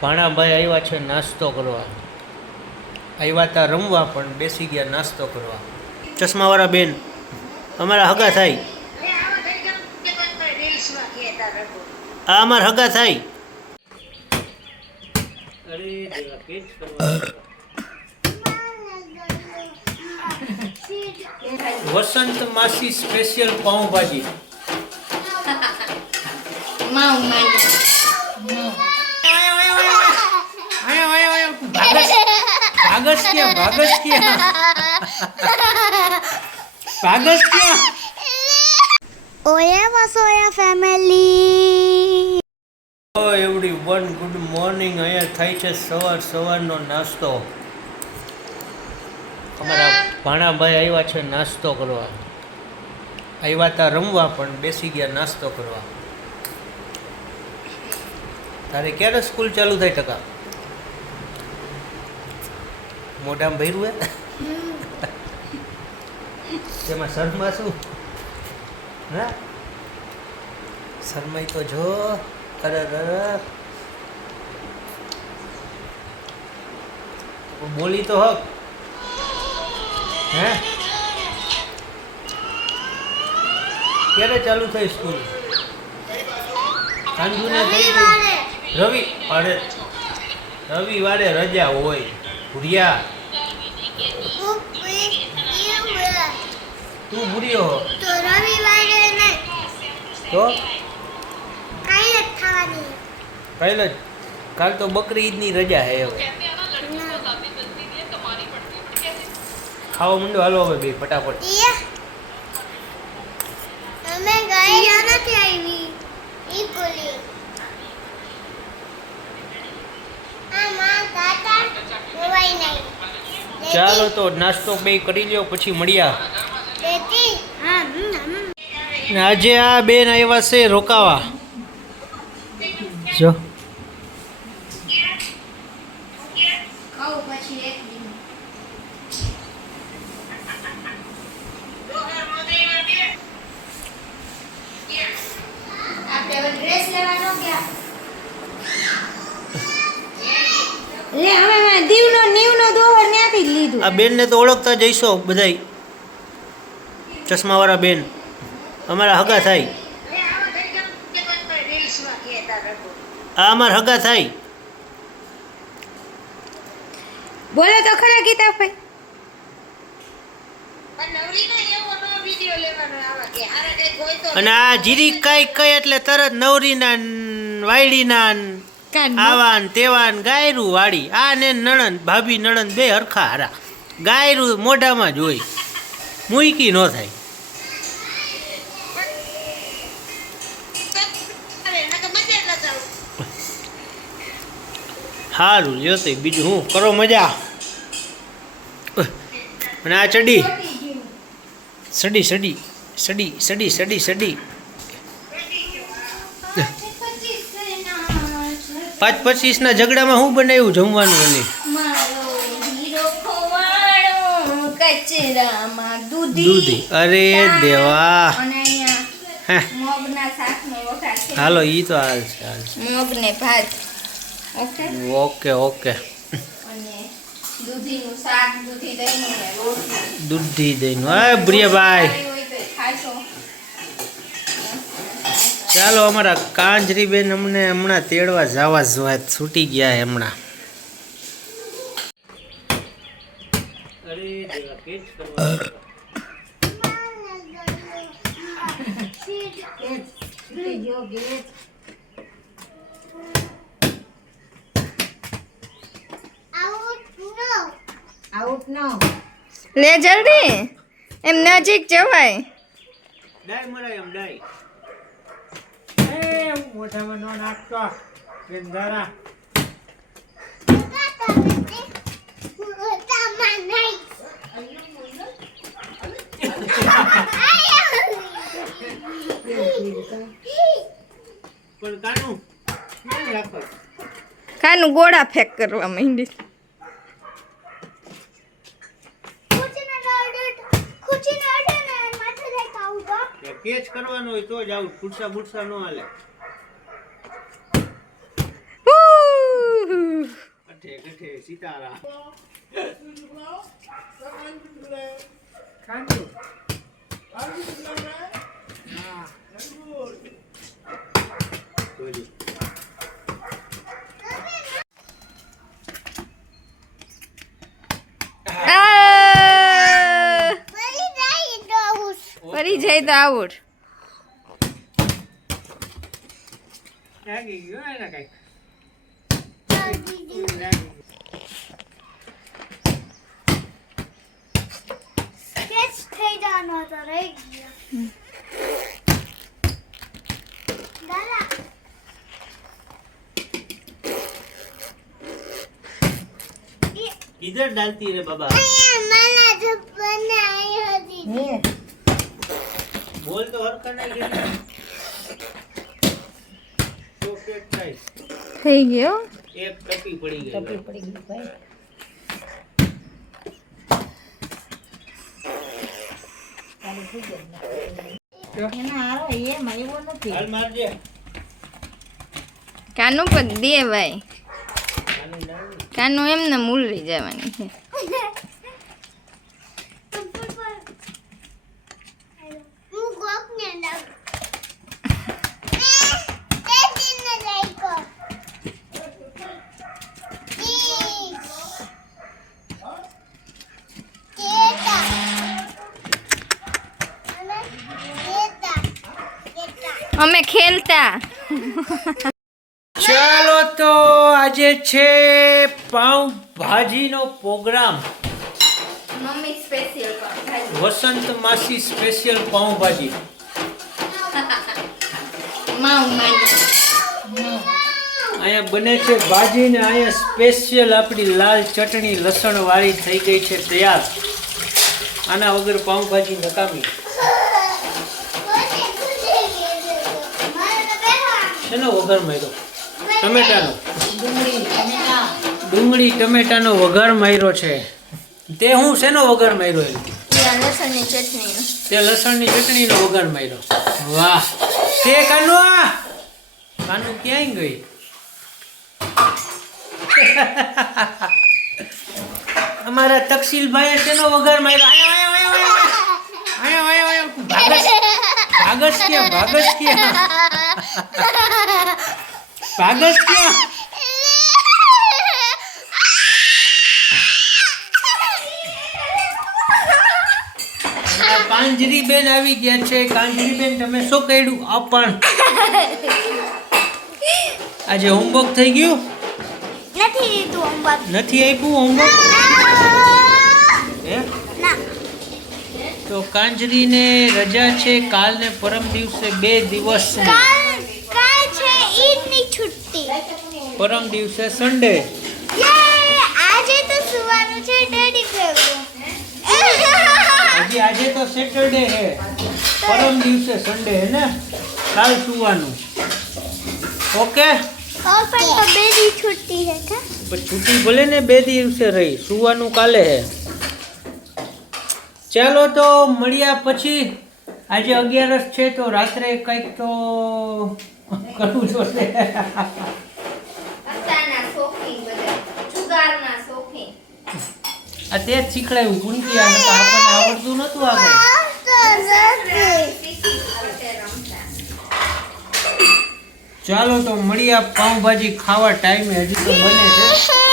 ભાણાભાઈ આવ્યા છે નાસ્તો કરવા. આવ્યા તા રમવા પણ બેસી ગયા નાસ્તો કરવા. ચશ્માવાળા બેન, અમારા હગા થાય. આ અમાર હગા થાય. વસંત માસી સ્પેશિયલ પાઉંભાજી માઉ માની આયો આયો આયો ભાગસ ભાગસ ક્યાં ભાગસ ક્યાં ભાગસ ક્યાં ઓયા વસોયા ફેમિલી ઓ એવડી વન ગુડ મોર્નિંગ. અહીંયા થાય છે સવાર સવારનો નાસ્તો. અમારા ભાણાભાઈ આવ્યા છે નાસ્તો કરવા. આવ્યા તા રમવા પણ બેસી ગયા નાસ્તો કરવા. તારે ક્યારે સ્કૂલ ચાલુ થાય ટકા? મોઢામાં ભર્યું હે? તેમાં શર્મા શું? હા? શરમાઈ તો જો. અરે બોલી તો હક. હે? ક્યારે ચાલુ થઈ સ્કૂલ? સાંજુને થઈ ગઈ. રવિ અરે રવિવારે રજા હોય. ભૂરિયા. તું ભૂરિયો? તો? રવિવારે ને તો કાંઈ જ. થવાની કાલે કાલ તો બકરી ઈદની રજા હે હવે. ખાવા મંડો, હાલો હવે બે, ફટાફટ. અમે ગયા નથી આવી. ઈ બોલી. ચાલો તો નાસ્તો બે કરી લ્યો પછી મળ્યા. આજે આ બેન આવ્યા છે રોકાવા. જો કહું પછી એક દી આપણે હવે ડ્રેસ લેવાનો ગયા લે હવે મેં દીવનો નીવનો દોહર ત્યાંથી જ લીધું આ બેનને તો ઓળખતા જઈશો બધાય. ચશ્માવાળા બેન. અમારા હગા થાય. આ અમારા હગા થાય. બોલો તો ખરા ગીતાભાઈ. અને આ જીરી કઈ કઈ એટલે તરત નવરીના વાયડીના ન, આવાન તેવાન ગાયરું વાળી. આ ને નણંદ ભાભી નણંદ બે હરખા હારા. ગાયરું મોઢામાં જ હોય. મૂકી ન થાય. સારું લ્યો તો બીજું હું કરો મજા? અને આ ચડી. સડી સડી સડી સડી સડી સડી. પાંચ પચીસના ઝઘડામાં શું બનાવ્યું જમવાનું એને ખોવાણો કચરામાં દૂધી દૂધી. અરે દેવા. અને અહીંયા હે. મગના શાકનો વઘાર છે. હાલો ઈ તો હાલ છે હાલ મગ ને ભાત. ઓકે? Okay okay. અને દૂધીનું શાક દૂધી દહીંનું ને રોટલી. દૂધી પ્રિયભાઈ ચાલો અમારા કાંજરી બેન અમને હમણાં તેડવા જવા જોવા છૂટી ગયા હમણાં આઉટ નો લે જલ્દી. એમ નજીક જવાય. ડાય મરાય એમ ડાય. એ મોઢામાં નો નાખતો. ગંધારા પણ કાનું કેમ રાખો કાનું ગોળા ફેક કરવા માંડી કેચ કરવાનો હોય તો જ આવું ફૂટસા બુટસા ન હાલે ઉહ! સીતારામ જોજો. આ! ફરી જાય તો આવું ફરી જાય તો આવું લાગી ગયું એને કાંઈક. સ્કેચ થઈ જવાનો હતો જાય તો દાદા. કિધર ડાલતી રે બાબા. મને ચપ્પલને આવી હતી. બોલ તો ગઈ થઈ ગયો? એક ટપી પડી ગઈ. હાલ મારજે. કાનું પણ દે ભાઈ. કાનું એમને મૂલવી જવાની છે. ચાલો તો આજે છે પાઉં ભાજીનો પ્રોગ્રામ. મમ્મી સ્પેશિયલ વસંત માસી સ્પેશિયલ પાઉં ભાજી અહીંયા બને છે ભાજી ને અહીંયા સ્પેશિયલ આપણી લાલ ચટણી લસણ વાળી થઈ ગઈ છે તૈયાર. આના વગર પાઉંભાજી નકામી. શેનો વઘાર માર્યો? ટમેટાનો. ડુંગળી ટમેટાનો વઘાર માર્યો છે. તે હું શેનો વઘાર માર્યો લસણની ચટણી તે લસણની ચટણીનો વઘાર માર્યો. વાહ. તે કાનુ કાનુ ક્યાંય ગઈ? અમારા તકસીલભાઈએ શેનો વઘાર માર્યો? આયો આયો આયો. આયો આયો આયો. ભાગસ. ભાગસ ક્યાં ભાગસ ક્યાં ભાગસ ક્યાં આવી ગયા છે. કાંજરી બેન તમે શું કર્યું? આ પણ. આજે હોમવર્ક થઈ ગયું? નથી દીધું હોમવર્ક નથી આપ્યું હોમવર્ક હે? ના. તો કાંજરીને રજા છે કાલને પરમ દિવસે બે દિવસ પરમ દિવસે સન્ડે આજે તો હજી આજે તો સેટરડે હે. પરમ દિવસે સન્ડે હે ને? કાલ સુવાનું. ઓકે? ઓપન ભલે ને બે દિવસે રહી સુવાનું કાલે હે. ચાલો તો મળ્યા પછી આજે અગિયારસ છે તો રાત્રે કંઈક તો કરવું જોશે. આ તે જ શીખડાયું ગુંડી આ નકર આપણને આવડતું નતું આપણે ચાલો તો મળ્યા પાઉંભાજી ખાવા ટાઈમે હજી તો બને છે.